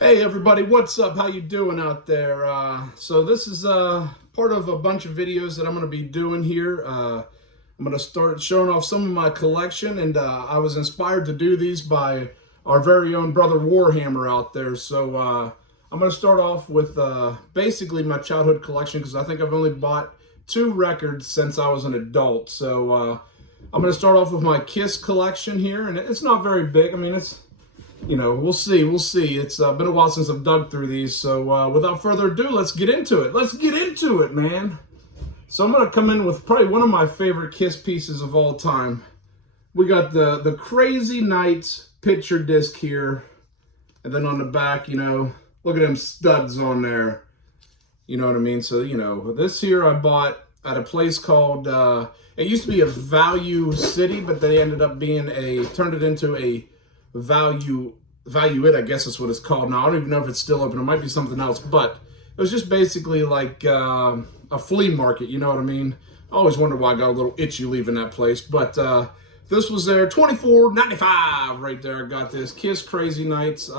Hey everybody, what's up? How you doing out there? So this is part of a bunch of videos that I'm going to be doing here. I'm going to start showing off some of my collection, and I was inspired to do these by our very own brother Warhammer out there. So I'm going to start off with basically my childhood collection, because I think I've only bought 2 records since I was an adult. So I'm going to start off with my Kiss collection here, and it's not very big. I mean, it's, you know, we'll see. It's been a while since I've dug through these. So without further ado, let's get into it. Let's get into it, man. So I'm going to come in with probably one of my favorite Kiss pieces of all time. We got the Crazy Nights picture disc here. And then on the back, you know, look at them studs on there. You know what I mean? So, you know, this here I bought at a place called, it used to be a Value City, but they ended up being turned it into a Value It, I guess is what it's called now. I don't even know if it's still open. It might be something else, but it was just basically like a flea market, you know what I mean? I always wondered why I got a little itchy leaving that place, but this was there, $24.95 right there. I got this Kiss Crazy Nights,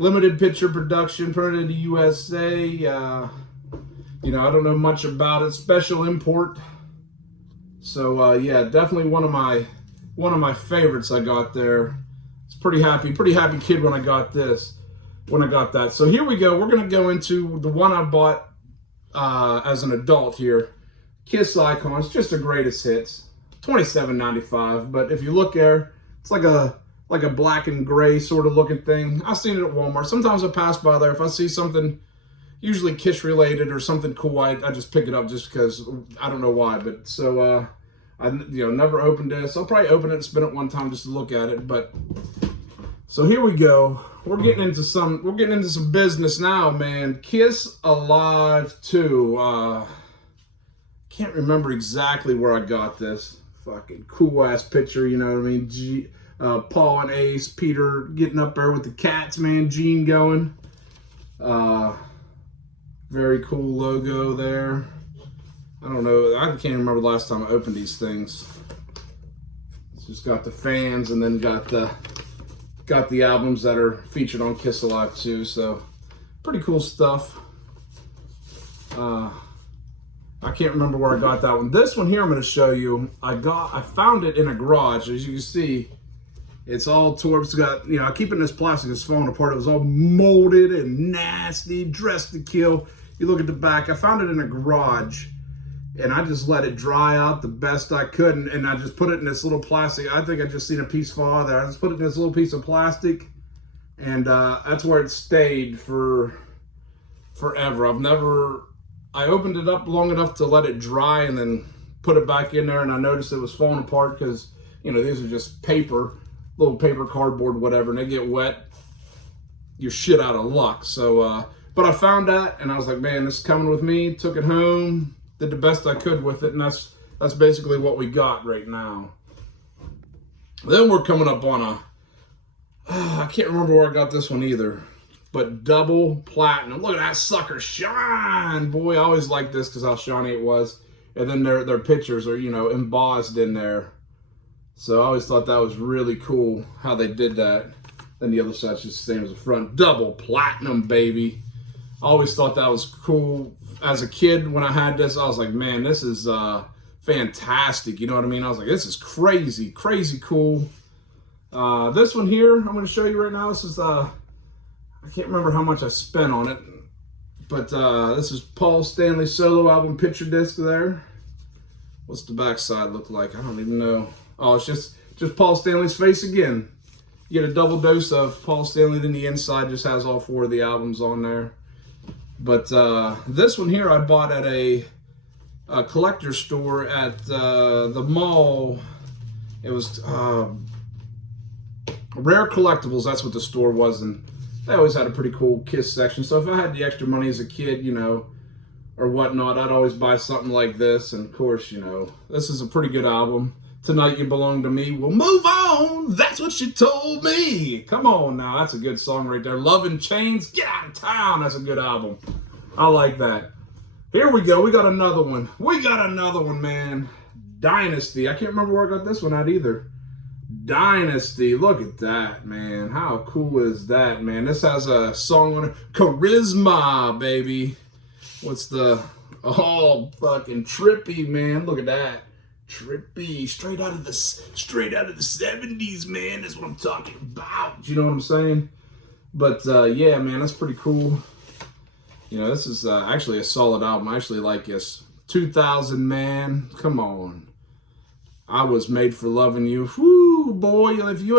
limited picture production, printed in the USA. You know, I don't know much about it. Special import. So yeah, definitely one of my favorites I got there. Pretty happy kid when I got that. So here we go. We're gonna go into the one I bought as an adult here. Kiss Icons, just the greatest hits. $27.95. But if you look there, it's like a black and gray sort of looking thing. I've seen it at Walmart. Sometimes I pass by there. If I see something usually Kiss related or something cool, I just pick it up just because I don't know why. But so I never opened this. I'll probably open it and spin it one time just to look at it. But so here we go. We're getting into some business now, man. Kiss Alive 2. Can't remember exactly where I got this. Fucking cool ass picture, you know what I mean? Paul and Ace, Peter getting up there with the cats, man. Gene going. Very cool logo there. I don't know. I can't remember the last time I opened these things. It's just got the fans, and then got the albums that are featured on Kiss Alive 2. So pretty cool stuff. I can't remember where I got that one. This one here I'm going to show you. I found it in a garage. As you can see, it's all torn. It's got, you know, I keep it in this plastic. It's falling apart. It was all molded and nasty, dressed to kill. You look at the back. I found it in a garage, and I just let it dry out the best I could, and I just put it in this little plastic. I think I just seen a piece fall out there. I just put it in this little piece of plastic, and that's where it stayed for forever. I opened it up long enough to let it dry and then put it back in there, and I noticed it was falling apart because, you know, these are just paper, little paper, cardboard, whatever, and they get wet, you're shit out of luck. So, but I found that, and I was like, man, this is coming with me. Took it home, did the best I could with it, and that's basically what we got right now. Then we're coming up on I can't remember where I got this one either, but double platinum. Look at that sucker shine, boy. I always liked this because how shiny it was. And then their pictures are, you know, embossed in there. So I always thought that was really cool how they did that. Then the other side's just the same as the front. Double platinum, baby. I always thought that was cool. As a kid, when I had this, I was like, man, this is fantastic. You know what I mean? I was like, this is crazy, crazy cool. This one here, I'm going to show you right now. This is, I can't remember how much I spent on it, but this is Paul Stanley solo album picture disc there. What's the back side look like? I don't even know. Oh, it's just Paul Stanley's face again. You get a double dose of Paul Stanley, then the inside just has all 4 of the albums on there. But this one here I bought at a collector's store at the mall. It was Rare Collectibles, that's what the store was, and they always had a pretty cool Kiss section. So if I had the extra money as a kid, you know, or whatnot, I'd always buy something like this. And of course, you know, this is a pretty good album. Tonight You Belong to Me. Well, move on. That's what she told me. Come on now. That's a good song right there. Love in Chains. Get out of town. That's a good album. I like that. Here we go. We got another one. Man. Dynasty. I can't remember where I got this one at either. Dynasty. Look at that, man. How cool is that, man? This has a song on it. Charisma, baby. What's the... Oh, fucking trippy, man. Look at that. Trippy. Straight out of the 70s, man. That's what I'm talking about. You know what I'm saying? But, yeah, man, that's pretty cool. You know, this is actually a solid album. I actually like this. 2000, man. Come on. I Was Made for Loving You. Whoo, boy, if you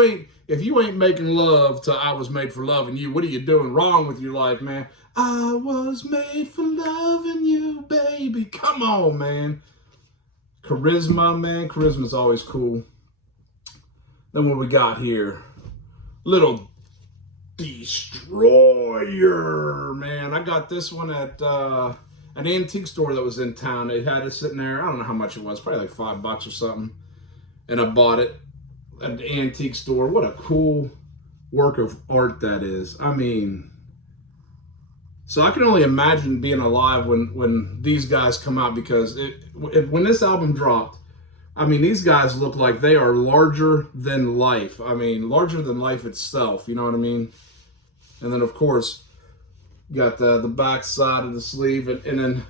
ain't making love to I Was Made for Loving You, what are you doing wrong with your life, man? I was made for loving you, baby. Come on, man. Charisma, man. Charisma's always cool. Then what we got here? Little Destroyer, man. I got this one at an antique store that was in town. They had it sitting there. I don't know how much it was, probably like $5 or something. And I bought it at the antique store. What a cool work of art that is. I mean, so I can only imagine being alive when these guys come out, because when this album dropped, I mean, these guys look like they are larger than life. I mean, larger than life itself, you know what I mean? And then, of course, you got the back side of the sleeve. And then,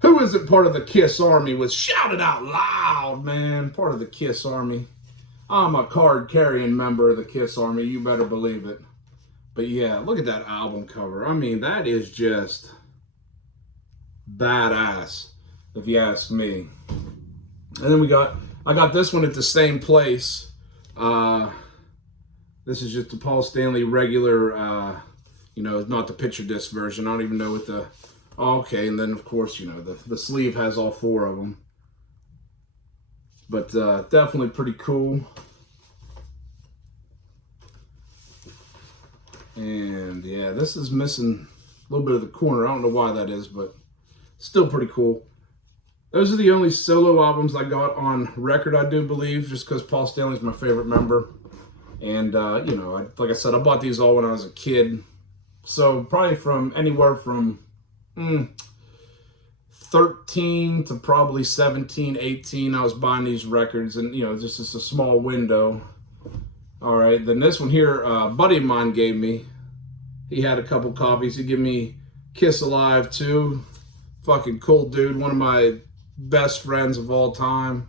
who isn't part of the Kiss Army was Shout It Out Loud, man. Part of the Kiss Army. I'm a card-carrying member of the Kiss Army. You better believe it. But yeah, look at that album cover. I mean, that is just badass, if you ask me. And then I got this one at the same place. This is just the Paul Stanley regular, you know, not the picture disc version. I don't even know what the... Oh, okay, and then, of course, you know, the sleeve has all 4 of them. But definitely pretty cool. And, yeah, this is missing a little bit of the corner. I don't know why that is, but still pretty cool. Those are the only solo albums I got on record, I do believe, just because Paul Stanley's my favorite member. And, you know, like I said, I bought these all when I was a kid. So probably from anywhere from 13 to probably 17, 18, I was buying these records. And, you know, just a small window. All right, then this one here, a buddy of mine gave me. He had a couple copies. He gave me Kiss Alive too. Fucking cool dude. One of my best friends of all time.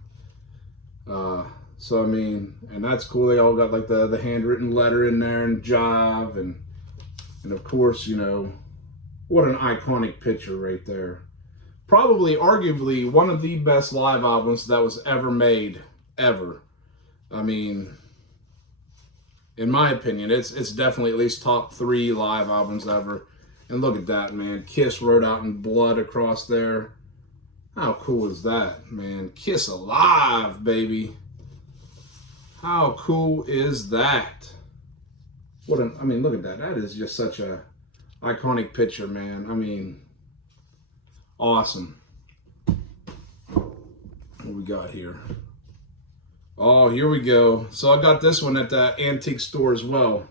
So, I mean, and that's cool. They all got like the handwritten letter in there and jive. And of course, you know, what an iconic picture right there. Probably, arguably, one of the best live albums that was ever made, ever. I mean, in my opinion, it's definitely at least top 3 live albums ever. And look at that, man. Kiss wrote out in blood across there. How cool is that, man? Kiss Alive, baby. How cool is that? I mean, look at that. That is just such a iconic picture, man. I mean, awesome. What we got here? Oh, here we go. So I got this one at the antique store as well.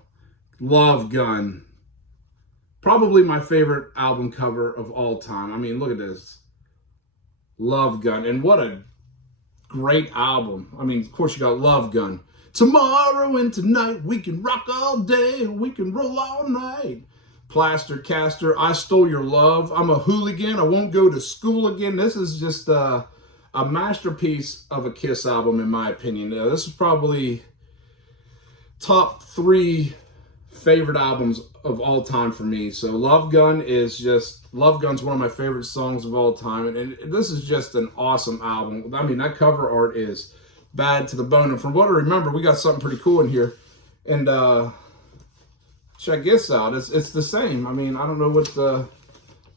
Love Gun. Probably my favorite album cover of all time. I mean, look at this. Love Gun. And what a great album. I mean, of course, you got Love Gun. Tomorrow and tonight, we can rock all day, we can roll all night. Plaster Caster, I Stole Your Love. I'm a Hooligan, I Won't Go to School Again. This is just a masterpiece of a Kiss album, in my opinion. This is probably top 3 favorite albums of all time for me. So Love Gun's one of my favorite songs of all time. And this is just an awesome album. I mean, that cover art is bad to the bone. And from what I remember, we got something pretty cool in here. And check this out. It's the same. I mean, I don't know what the...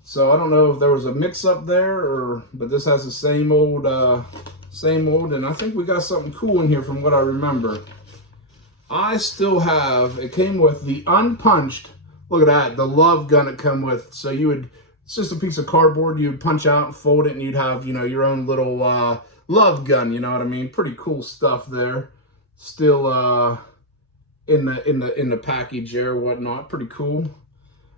So I don't know if there was a mix-up there, but this has the same old, and I think we got something cool in here from what I remember. I still have, it came with the unpunched, look at that, the Love Gun it come with. So it's just a piece of cardboard, you would punch out and fold it, and you'd have, you know, your own little Love Gun, you know what I mean? Pretty cool stuff there. Still in the package there, whatnot, pretty cool.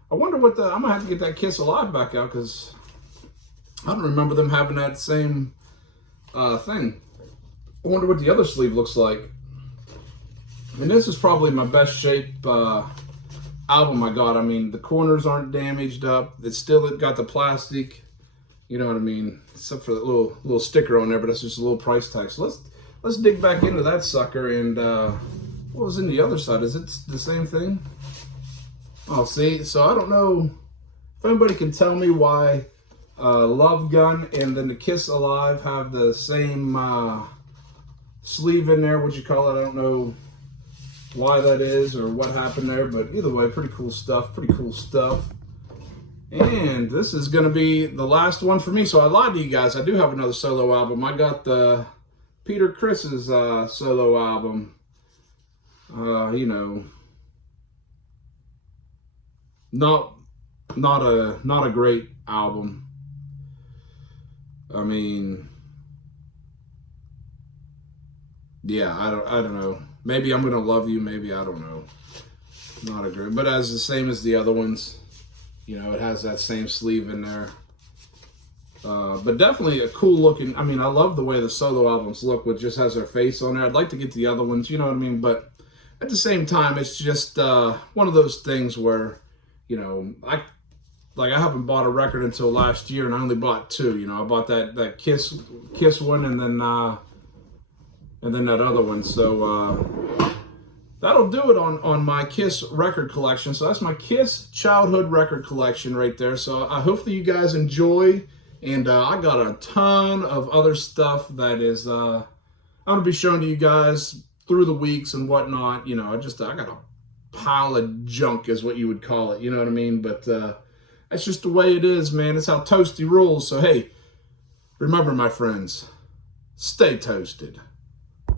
I wonder what I'm gonna have to get that Kiss Alive back out, because I don't remember them having that same thing. I wonder what the other sleeve looks like. And this is probably my best shape album I got. I mean, the corners aren't damaged up. It's still got the plastic, you know what I mean, except for the little sticker on there, but that's just a little price tag. So let's dig back into that sucker. And what was in the other side? Is it the same thing? Oh, see, so I don't know if anybody can tell me why Love Gun and then the Kiss Alive have the same sleeve in there, what you call it. I don't know why that is or what happened there, but either way, pretty cool stuff. And this is going to be the last one for me. So I lied to you guys. I do have another solo album. I got the Peter Criss's solo album. You know, not a great album. I mean, yeah, I don't know. Maybe I'm Gonna Love You, maybe, I don't know. Not a great, but as the same as the other ones. You know, it has that same sleeve in there. But definitely a cool looking, I mean, I love the way the solo albums look, which just has their face on there. I'd like to get to the other ones, you know what I mean? But at the same time, it's just one of those things where, you know, I haven't bought a record until last year, and I only bought two. You know, I bought that Kiss one, and then that other one. So that'll do it on my Kiss record collection. So that's my Kiss childhood record collection right there. So I hope that you guys enjoy. And I got a ton of other stuff that is I'm gonna be showing to you guys through the weeks and whatnot. You know, I got a pile of junk is what you would call it. You know what I mean? But that's just the way it is, man. It's how Toasty rules. So hey, remember, my friends, stay toasted.